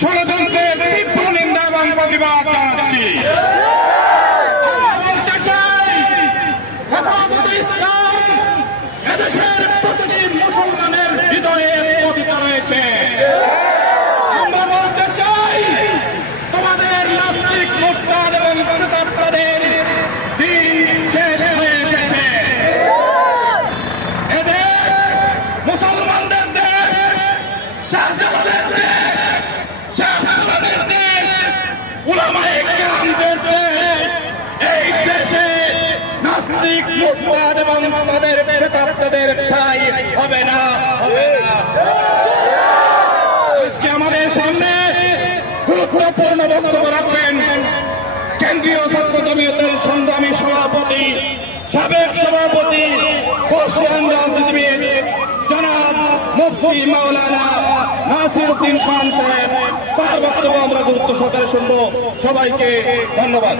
ষড়যন্ত্রের তীব্র নিন্দা এবং প্রতিবাদ জানাচ্ছি। বলতে চাই, হেফাজতে ইসলাম এদেশের প্রতিটি মুসলমানের হৃদয়ে পতিত রয়েছে। আমরা বলতে চাই, তোমাদের নাস্তিক মুরতাদ এবং মুরতাদদের দিন শেষ হয়ে এসেছে। এদের মুসলমানদের দেশ, শাহজালালের দেশ, শাহজালালের দেশ, উলামায়ে কেরামদের দেশ। এই দেশে নাস্তিক মুরতাদ এবং তাদের মুরতাদদের ঠাঁই হবে না, হবে না। আজকে আমাদের সামনে গুরুত্বপূর্ণ বক্তব্য রাখবেন কেন্দ্রীয় ছাত্র জমিয়তের সংগ্রামী সভাপতি, সাবেক সভাপতি, বর্ষিয়ান রাজনীতিবিদ জনাব মুফতি মাওলানা নাসির উদ্দিন খান সাহেব। তার বক্তব্য আমরা গুরুত্ব সহকারে শুনবো। সবাইকে ধন্যবাদ।